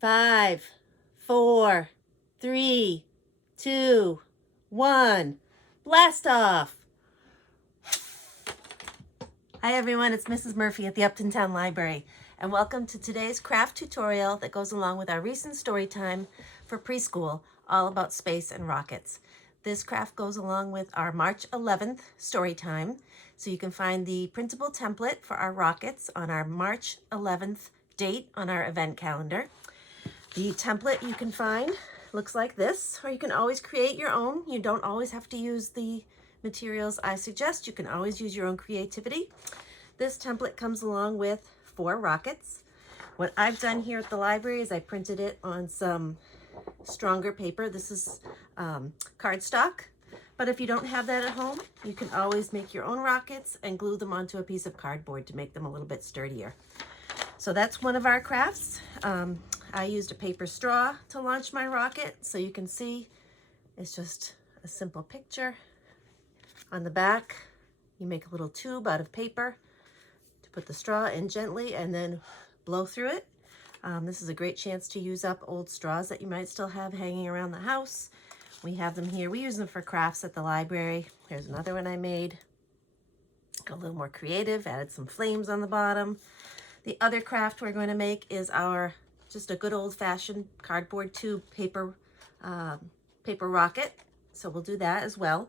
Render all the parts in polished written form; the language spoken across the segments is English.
5, 4, 3, 2, 1. Blast off! Hi everyone, it's Mrs. Murphy at the Upton Town Library, and welcome to today's craft tutorial that goes along with our recent story time for preschool, all about space and rockets. This craft goes along with our March 11th story time, so you can find the printable template for our rockets on our March 11th date on our event calendar. The template you can find looks like this, or you can always create your own. You don't always have to use the materials I suggest. You can always use your own creativity. This template comes along with 4 rockets. What I've done here at the library is I printed it on some stronger paper. This is cardstock, but if you don't have that at home, you can always make your own rockets and glue them onto a piece of cardboard to make them a little bit sturdier. So that's one of our crafts. I used a paper straw to launch my rocket, so you can see it's just a simple picture. On the back, you make a little tube out of paper to put the straw in gently and then blow through it. This is a great chance to use up old straws that you might still have hanging around the house. We have them here. We use them for crafts at the library. Here's another one I made. Got a little more creative, added some flames on the bottom. The other craft we're going to make is just a good old-fashioned cardboard tube paper rocket. So we'll do that as well.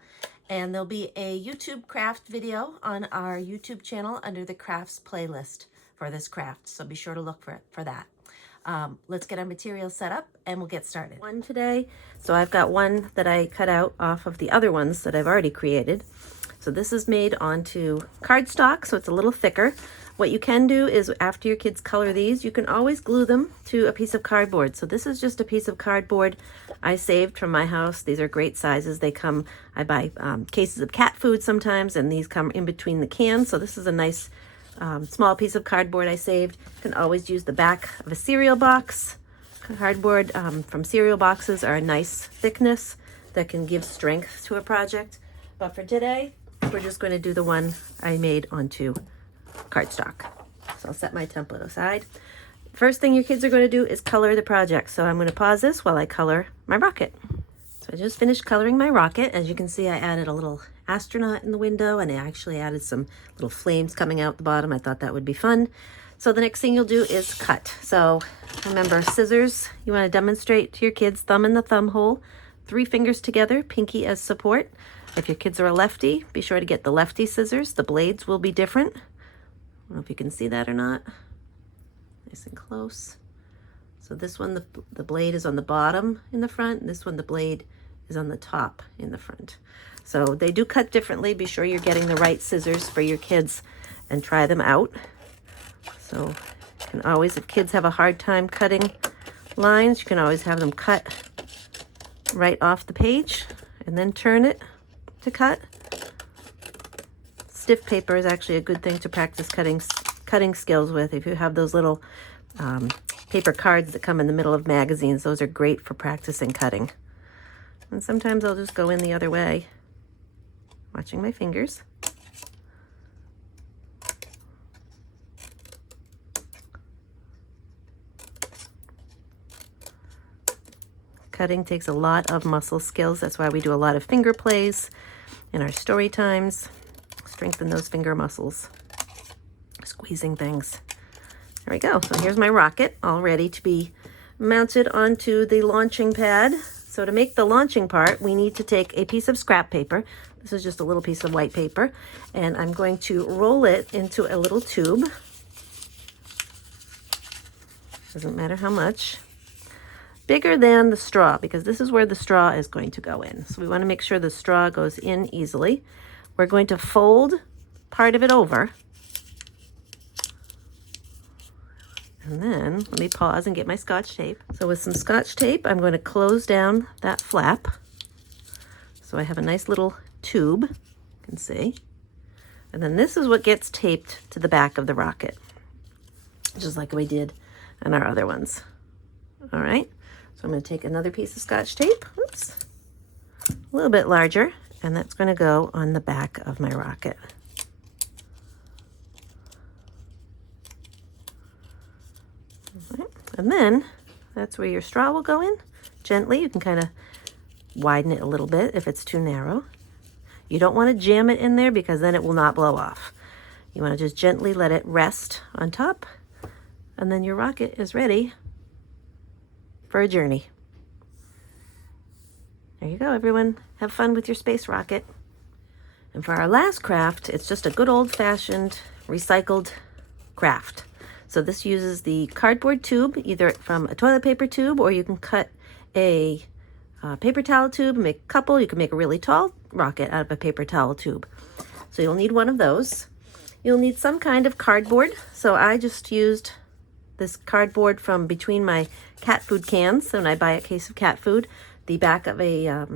And there'll be a YouTube craft video on our YouTube channel under the crafts playlist for this craft. So be sure to look for that. Let's get our materials set up and we'll get started. One today. So I've got one that I cut out off of the other ones that I've already created. So this is made onto cardstock, so it's a little thicker. What you can do is after your kids color these, you can always glue them to a piece of cardboard. So this is just a piece of cardboard I saved from my house. These are great sizes. They come, I buy cases of cat food sometimes, and these come in between the cans. So this is a nice small piece of cardboard I saved. You can always use the back of a cereal box. Cardboard from cereal boxes are a nice thickness that can give strength to a project. But for today, we're just going to do the one I made onto cardstock. So I'll set my template aside. First thing your kids are going to do is color the project. So I'm going to pause this while I color my rocket. So I just finished coloring my rocket. As you can see, I added a little astronaut in the window, and I actually added some little flames coming out the bottom. I thought that would be fun. So the next thing you'll do is cut. So remember, scissors, you want to demonstrate to your kids, thumb in the thumb hole, 3 fingers together, pinky as support. If your kids are a lefty, be sure to get the lefty scissors. The blades will be different. I don't know if you can see that or not. Nice and close. So this one, the blade is on the bottom in the front, and this one, the blade is on the top in the front. So they do cut differently. Be sure you're getting the right scissors for your kids and try them out. So you can always, if kids have a hard time cutting lines, you can always have them cut right off the page and then turn it to cut. Stiff paper is actually a good thing to practice cutting skills with. If you have those little paper cards that come in the middle of magazines, those are great for practicing cutting. And sometimes I'll just go in the other way, watching my fingers. Cutting takes a lot of muscle skills. That's why we do a lot of finger plays in our story times. Strengthen those finger muscles. Squeezing things. There we go. So here's my rocket all ready to be mounted onto the launching pad. So to make the launching part, we need to take a piece of scrap paper. This is just a little piece of white paper. And I'm going to roll it into a little tube. Doesn't matter how much. Bigger than the straw, because this is where the straw is going to go in. So we want to make sure the straw goes in easily. We're going to fold part of it over. And then let me pause and get my Scotch tape. So with some Scotch tape, I'm going to close down that flap. So I have a nice little tube, you can see. And then this is what gets taped to the back of the rocket, just like we did on our other ones. All right. So I'm going to take another piece of Scotch tape, oops, a little bit larger, and that's going to go on the back of my rocket. And then That's where your straw will go in. Gently, you can kind of widen it a little bit if it's too narrow. You don't want to jam it in there because then it will not blow off. You want to just gently let it rest on top, and then your rocket is ready for a journey. There you go, everyone. Have fun with your space rocket. And for our last craft, it's just a good old-fashioned recycled craft. So this uses the cardboard tube, either from a toilet paper tube, or you can cut a paper towel tube and make a couple. You can make a really tall rocket out of a paper towel tube. So you'll need one of those. You'll need some kind of cardboard. So I just used this cardboard from between my cat food cans. So when I buy a case of cat food, the back of a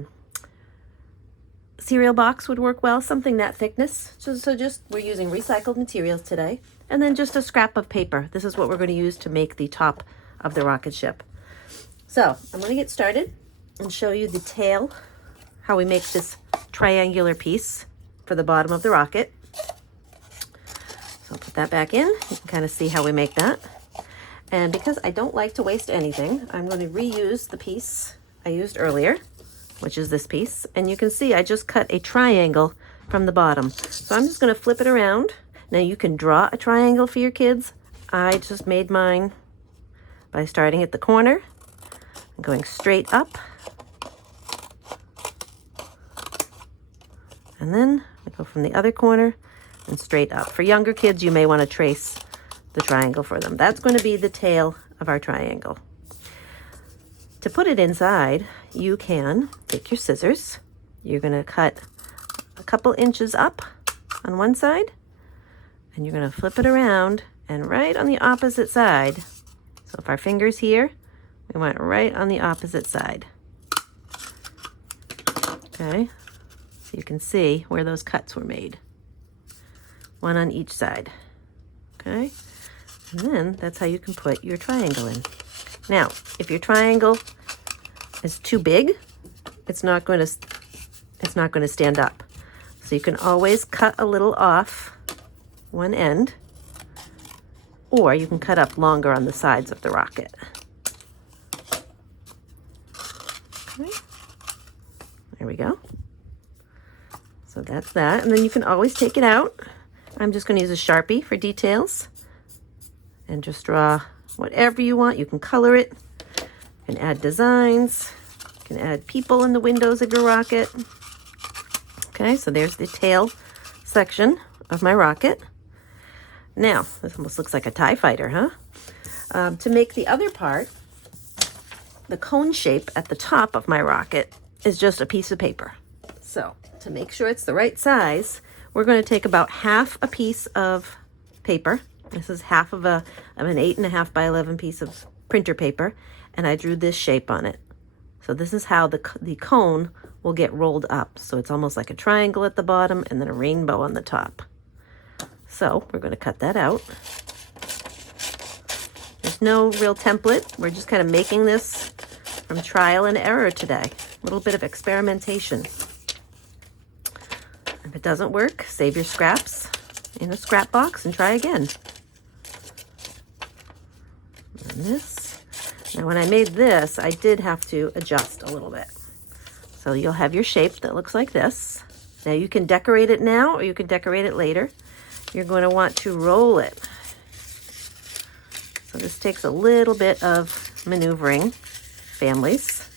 cereal box would work well, something that thickness. So just, we're using recycled materials today. And then just a scrap of paper. This is what we're going to use to make the top of the rocket ship. So I'm going to get started and show you the tail, how we make this triangular piece for the bottom of the rocket. So I'll put that back in. You can kind of see how we make that. And because I don't like to waste anything, I'm going to reuse the piece I used earlier, which is this piece. And you can see I just cut a triangle from the bottom. So I'm just going to flip it around. Now you can draw a triangle for your kids. I just made mine by starting at the corner and going straight up. And then I go from the other corner and straight up. For younger kids, you may want to trace the triangle for them. That's going to be the tail of our triangle. To put it inside, you can take your scissors. You're going to cut a couple inches up on one side, and you're going to flip it around and right on the opposite side. So if our finger's here, we want right on the opposite side. Okay, so you can see where those cuts were made. One on each side. Okay, and then that's how you can put your triangle in. Now, if your triangle is too big, it's not going to stand up. So you can always cut a little off one end, or you can cut up longer on the sides of the rocket. Okay. There we go. So that's that. And then you can always take it out. I'm just going to use a Sharpie for details and just draw whatever you want. You can color it. You can add designs. You can add people in the windows of your rocket. Okay, so there's the tail section of my rocket. Now, this almost looks like a TIE fighter, huh? To make the other part, the cone shape at the top of my rocket is just a piece of paper. So, to make sure it's the right size, we're going to take about half a piece of paper. This is half of an 8.5 by 11 piece of printer paper, and I drew this shape on it. So this is how the cone will get rolled up. So it's almost like a triangle at the bottom and then a rainbow on the top. So we're going to cut that out. There's no real template. We're just kind of making this from trial and error today. A little bit of experimentation. If it doesn't work, save your scraps in a scrap box and try again. And this. Now when I made this, I did have to adjust a little bit. So you'll have your shape that looks like this. Now you can decorate it now or you can decorate it later. You're going to want to roll it. So this takes a little bit of maneuvering, families.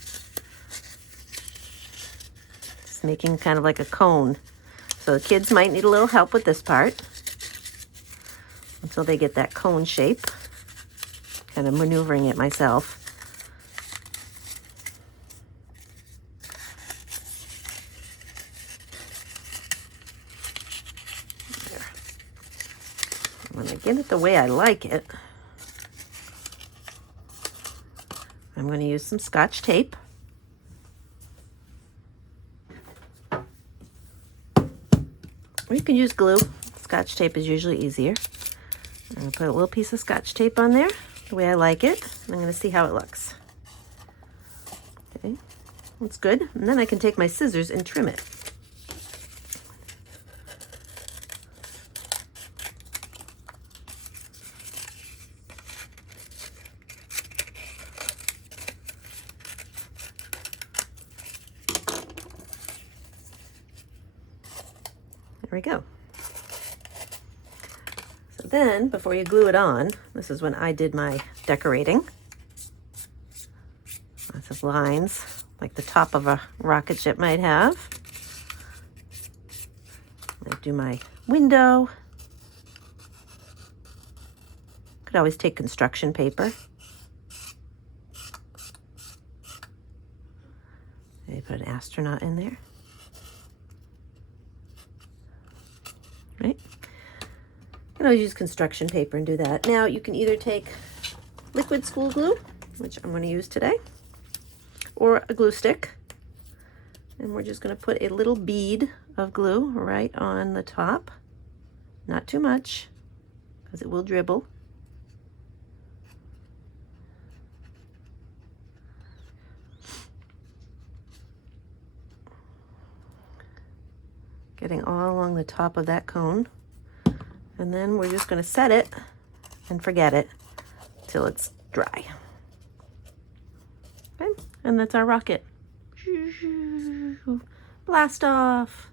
It's making kind of like a cone. So the kids might need a little help with this part until they get that cone shape. Kind of maneuvering it myself. When I get it the way I like it, I'm going to use some Scotch tape. Or you can use glue. Scotch tape is usually easier. I'm going to put a little piece of Scotch tape on there, the way I like it. I'm going to see how it looks. Okay, that's good. And then I can take my scissors and trim it. There we go. So then, before you glue it on, this is when I did my decorating. Lots of lines, like the top of a rocket ship might have. I do my window. Could always take construction paper. Maybe put an astronaut in there. Right? You can always use construction paper and do that. Now you can either take liquid school glue, which I'm going to use today, or a glue stick. And we're just going to put a little bead of glue right on the top. Not too much, because it will dribble. Getting all along the top of that cone. And then we're just going to set it and forget it till it's dry. Okay, and that's our rocket. Blast off.